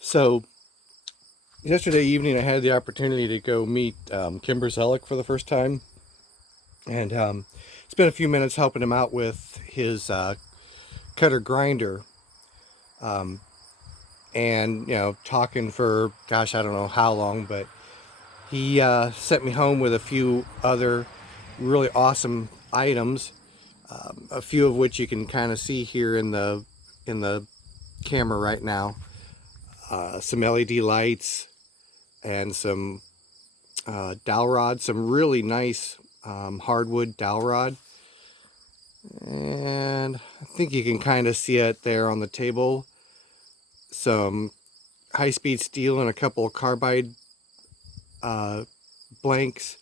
So yesterday evening, I had the opportunity to go meet Kimber Zelik for the first time, and spent a few minutes helping him out with his cutter grinder, um, and talking for gosh, I don't know how long, but he sent me home with a few other really awesome items, a few of which you can kind of see here in the camera right now. Some LED lights and some dowel rod, some really nice hardwood dowel rod, and I think you can kind of see it there on the table. Some high-speed steel and a couple of carbide uh, blanks,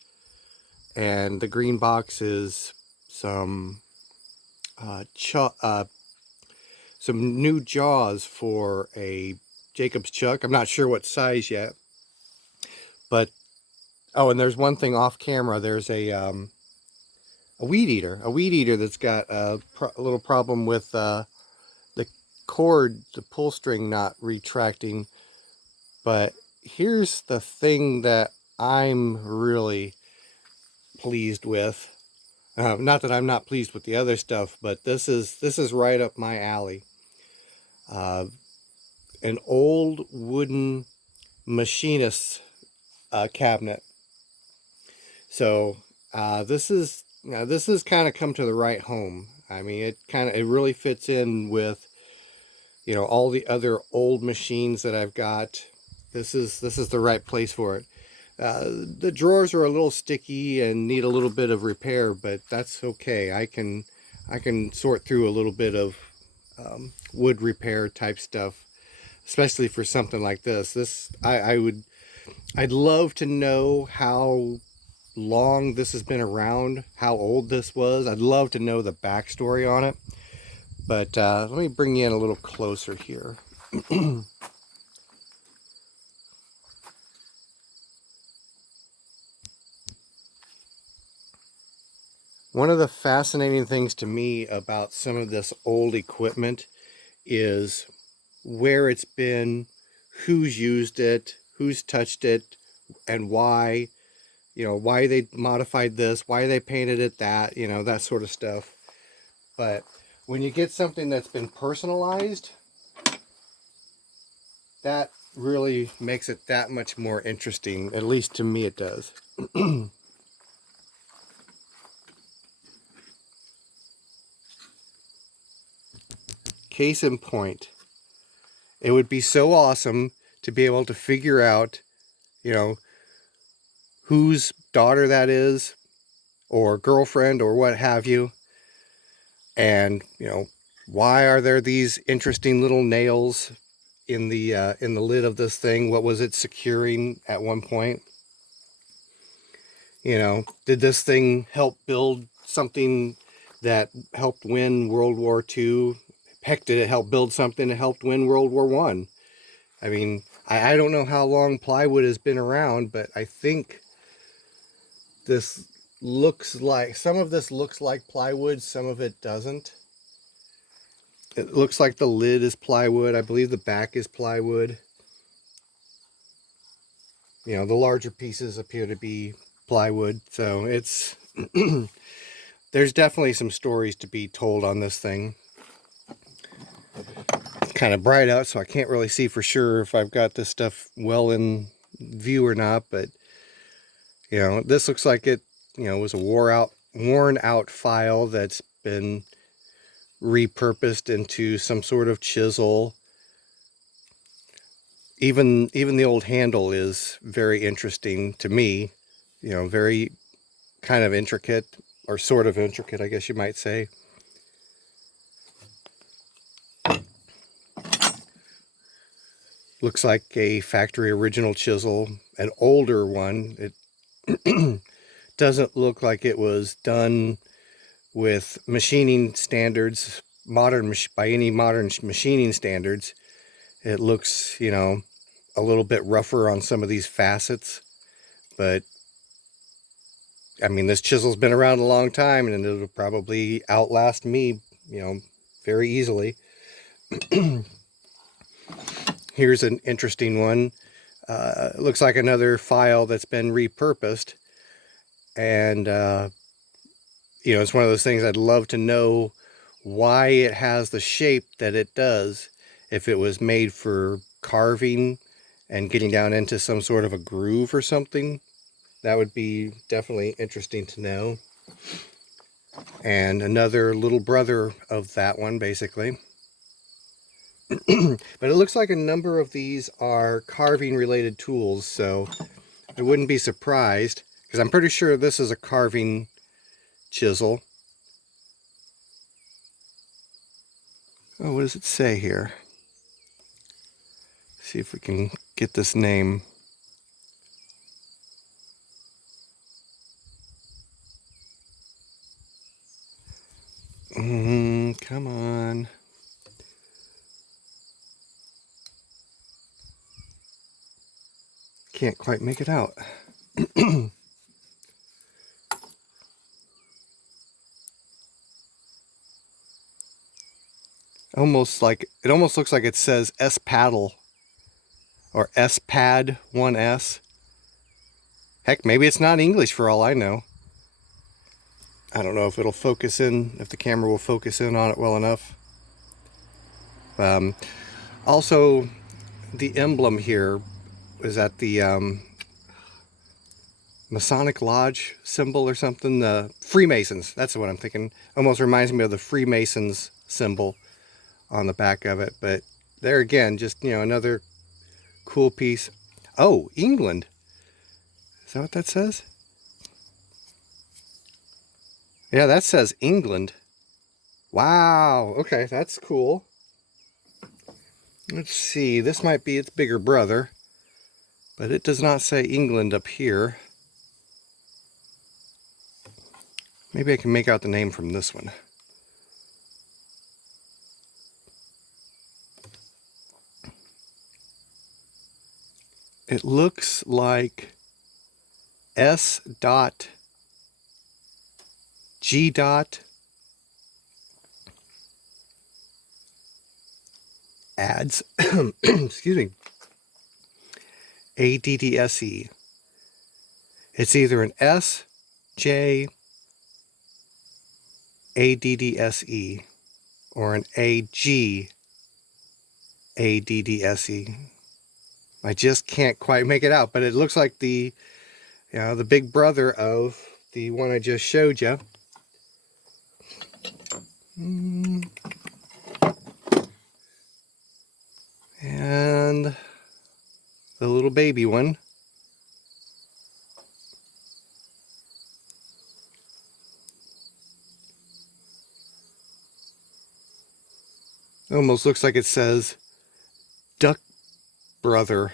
and the green box is some some new jaws for a Jacob's chuck. I'm not sure what size yet, but oh, and there's one thing off camera. There's a weed eater that's got a little problem with the cord, the pull string not retracting. But here's the thing that I'm really pleased with. Not that I'm not pleased with the other stuff, but this is right up my alley. Uh, an old wooden machinist cabinet. So this is kind of come to the right home. I mean, it really fits in with all the other old machines that I've got. This is the right place for it. The drawers are a little sticky and need a little bit of repair, but that's okay. I can sort through a little bit of wood repair type stuff, especially for something like this. I'd love to know how long this has been around, how old this was. I'd love to know the backstory on it. But let me bring you in a little closer here. One of the fascinating things to me about some of this old equipment is where it's been, who's used it, who's touched it, and why. Why they modified this, why they painted it that, that sort of stuff. But when you get something that's been personalized, that really makes it that much more interesting. At least to me it does. Case in point, it would be so awesome to be able to figure out, you know, whose daughter that is, or girlfriend, or what have you. And, why are there these interesting little nails in the lid of this thing? What was it securing at one point? Did this thing help build something that helped win World War II? Heck, did it help build something that helped win World War One? I mean, I don't know how long plywood has been around, but I think this some of this looks like plywood, some of it doesn't. It looks like the lid is plywood. I believe the back is plywood. The larger pieces appear to be plywood. So it's there's definitely some stories to be told on this thing. It's kind of bright out, so I can't really see for sure if I've got this stuff well in view or not. But this looks like it was a worn out file that's been repurposed into some sort of chisel. Even the old handle is very interesting to me. Very kind of intricate, or sort of intricate, I guess you might say. Looks like a factory original chisel, an older one. It doesn't look like it was done with machining standards, by any modern machining standards. It looks, a little bit rougher on some of these facets, but I mean, this chisel's been around a long time, and it'll probably outlast me, very easily. Here's an interesting one. It looks like another file that's been repurposed. And, you know, it's one of those things I'd love to know why it has the shape that it does. If it was made for carving and getting down into some sort of a groove or something, that would be definitely interesting to know. And another little brother of that one, basically. But it looks like a number of these are carving related tools, so I wouldn't be surprised, because I'm pretty sure this is a carving chisel. Oh, what does it say here? See if we can get this name. Come on. Can't quite make it out. It almost looks like it says S paddle or S pad 1S. Heck, maybe it's not English for all I know. I don't know if it'll focus in, if the camera will focus in on it well enough. Also, the emblem here is that the Masonic Lodge symbol or something. The Freemasons, that's what I'm thinking. Almost reminds me of the Freemasons symbol on the back of it. But there again, just, you know, another cool piece. Oh, England. Is that what that says? Yeah, that says England. Wow. Okay, that's cool. Let's see. This might be its bigger brother, but it does not say England up here. Maybe I can make out the name from this one. It looks like S.G. adds, excuse me, ADDSE. It's either an S, J, ADDSE or an AG, ADDSE. I just can't quite make it out, but it looks like the, you know, the big brother of the one I just showed you. And the little baby one. It almost looks like it says duck brother.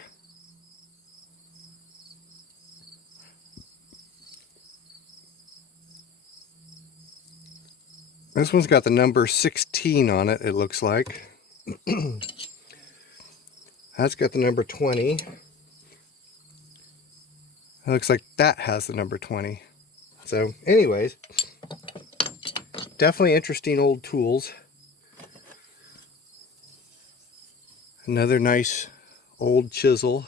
This one's got the number 16 on it, it looks like. That's got the number 20. It looks like that has the number 20. So, anyways, definitely interesting old tools. Another nice old chisel.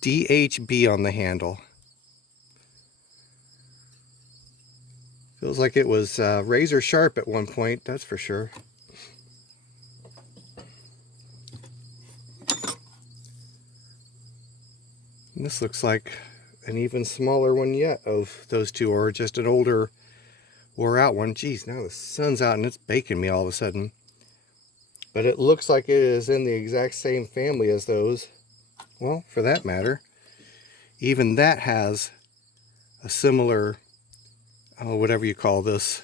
DHB on the handle. Feels like it was razor sharp at one point, that's for sure. And this looks like an even smaller one yet of those two, or just an older, wore out one. Geez, now the sun's out and it's baking me all of a sudden. But it looks like it is in the exact same family as those. Well, for that matter, even that has a similar, oh, whatever you call this,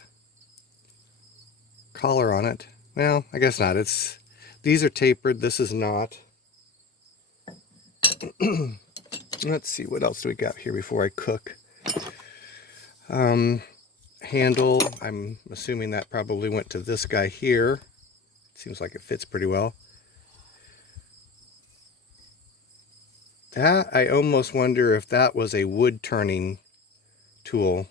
collar on it. Well, I guess not. These are tapered. This is not. Let's see, what else do we got here before I cook? Handle, I'm assuming that probably went to this guy here. Seems like it fits pretty well. That, I almost wonder if that was a wood turning tool.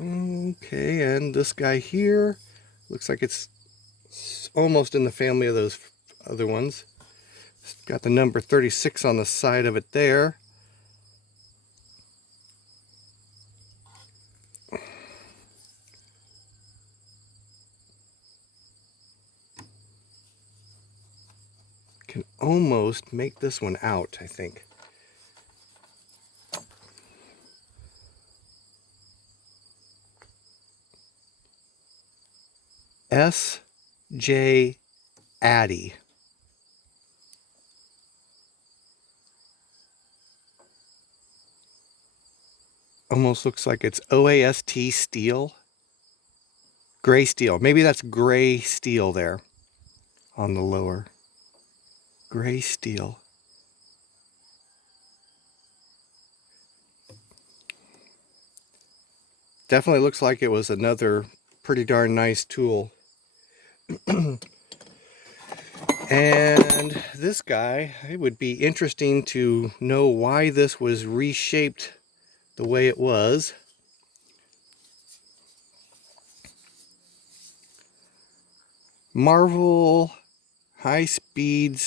Okay, and this guy here looks like it's almost in the family of those other ones. It's got the number 36 on the side of it there. Can almost make this one out, I think. S.J. Addy. Almost looks like it's OAST steel. Gray steel. Maybe that's gray steel there on the lower. Gray steel. Definitely looks like it was another pretty darn nice tool. And this guy, it would be interesting to know why this was reshaped the way it was. Marvel High Speed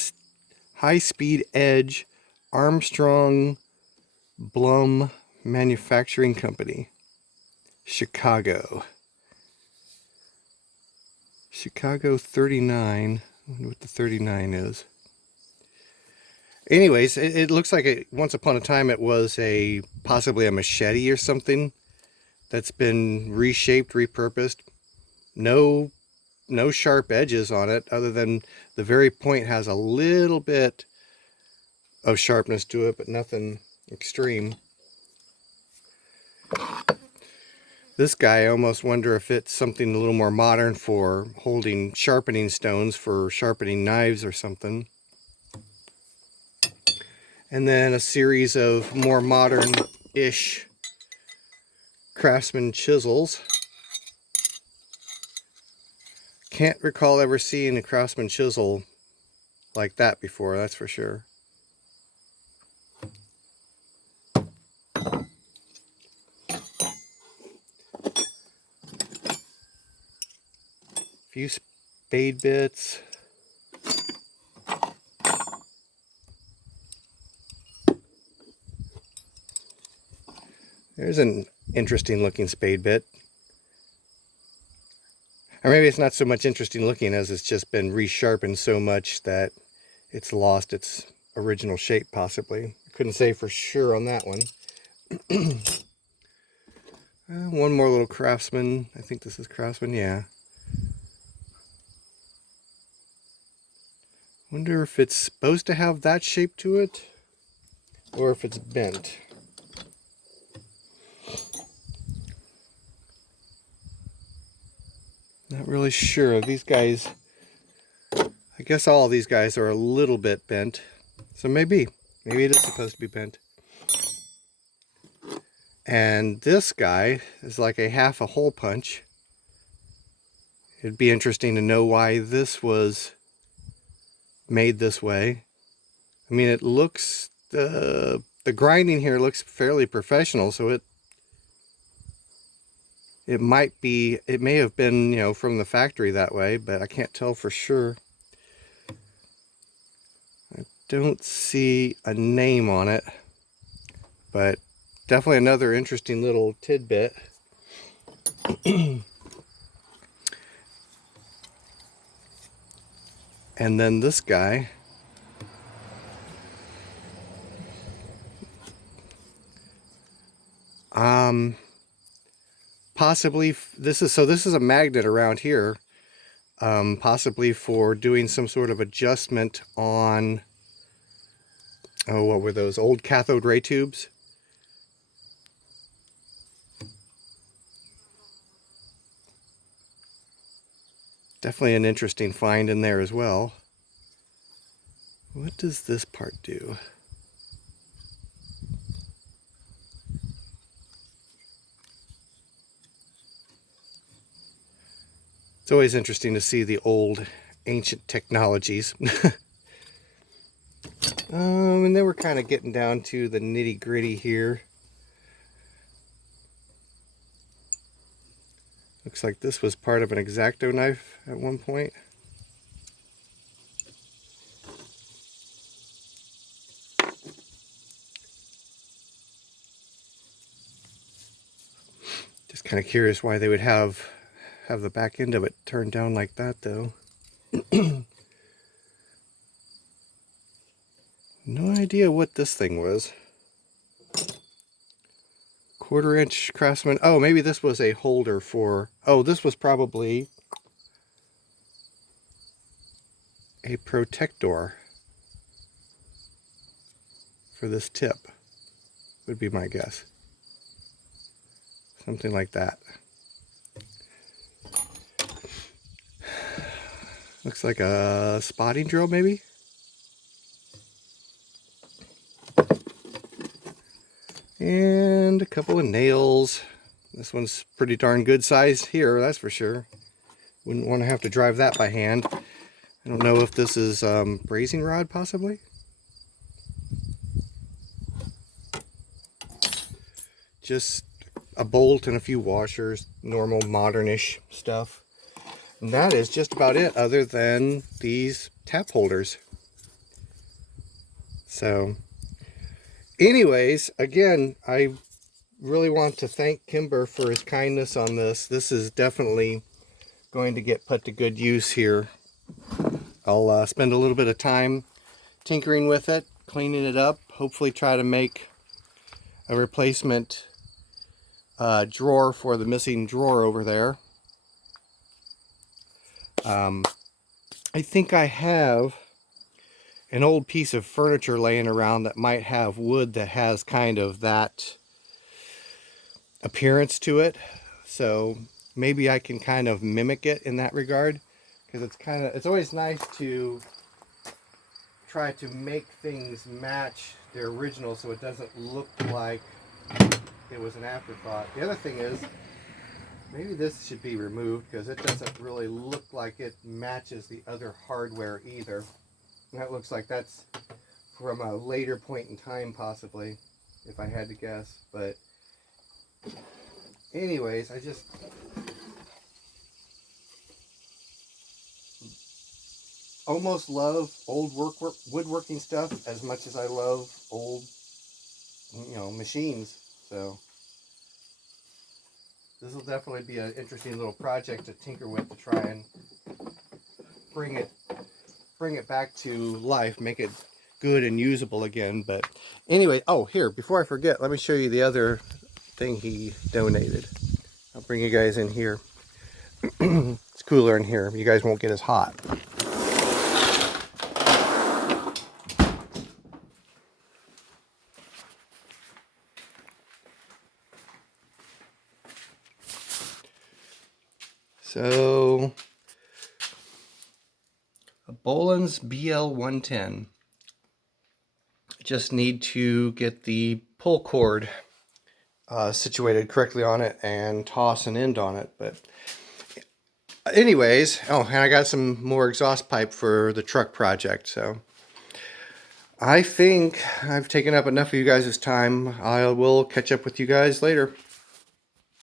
Edge Armstrong Blum Manufacturing Company, Chicago. Chicago 39. I wonder what the 39 is. Anyways, it looks like once upon a time it was possibly a machete or something that's been reshaped, repurposed. No sharp edges on it, other than the very point has a little bit of sharpness to it, but nothing extreme. This guy, I almost wonder if it's something a little more modern for holding sharpening stones, for sharpening knives or something. And then a series of more modern-ish Craftsman chisels. Can't recall ever seeing a Craftsman chisel like that before, that's for sure. Few spade bits. There's an interesting looking spade bit. Or maybe it's not so much interesting looking as it's just been resharpened so much that it's lost its original shape, possibly. I couldn't say for sure on that one. One more little Craftsman. I think this is Craftsman, yeah. Wonder if it's supposed to have that shape to it, or if it's bent. Not really sure. These guys, I guess all of these guys are a little bit bent. So maybe it is supposed to be bent. And this guy is like a half a hole punch. It'd be interesting to know why this was made this way. I mean, it looks, the grinding here looks fairly professional, so it may have been, you know, from the factory that way, but I can't tell for sure. I don't see a name on it, but definitely another interesting little tidbit. And then this guy, possibly this is a magnet around here, possibly for doing some sort of adjustment on, oh, what were those old cathode ray tubes? Definitely an interesting find in there as well. What does this part do? It's always interesting to see the old ancient technologies. And then we're kind of getting down to the nitty-gritty here. Looks like this was part of an X-Acto knife at one point. Just kind of curious why they would have the back end of it turned down like that, though. No idea what this thing was. 1/4-inch Craftsman. Oh, maybe this was a holder for... Oh, this was probably a protector for this tip, would be my guess. Something like that. Looks like a spotting drill, maybe? And a couple of nails. This one's pretty darn good size here, that's for sure. Wouldn't want to have to drive that by hand. I don't know if this is brazing rod, possibly. Just a bolt and a few washers, normal modernish stuff. And that is just about it, other than these tap holders. So, anyways, again, I really want to thank Kimber for his kindness on this. This is definitely going to get put to good use here. I'll spend a little bit of time tinkering with it, cleaning it up, hopefully try to make a replacement drawer for the missing drawer over there. I think I have an old piece of furniture laying around that might have wood that has kind of that appearance to it. So maybe I can kind of mimic it in that regard, because it's always nice to try to make things match their original so it doesn't look like it was an afterthought. The other thing is, maybe this should be removed because it doesn't really look like it matches the other hardware either. And that looks like that's from a later point in time, possibly, if I had to guess. But anyways, I just almost love old woodworking stuff as much as I love old, machines. So this will definitely be an interesting little project to tinker with, to try and bring it back to life, make it good and usable again. But anyway, oh, here, before I forget, let me show you the other thing he donated. I'll bring you guys in here. It's cooler in here. You guys won't get as hot. So, a Boland's BL110. Just need to get the pull cord situated correctly on it and toss an end on it. But anyways, oh, and I got some more exhaust pipe for the truck project. So I think I've taken up enough of you guys' time. I will catch up with you guys later.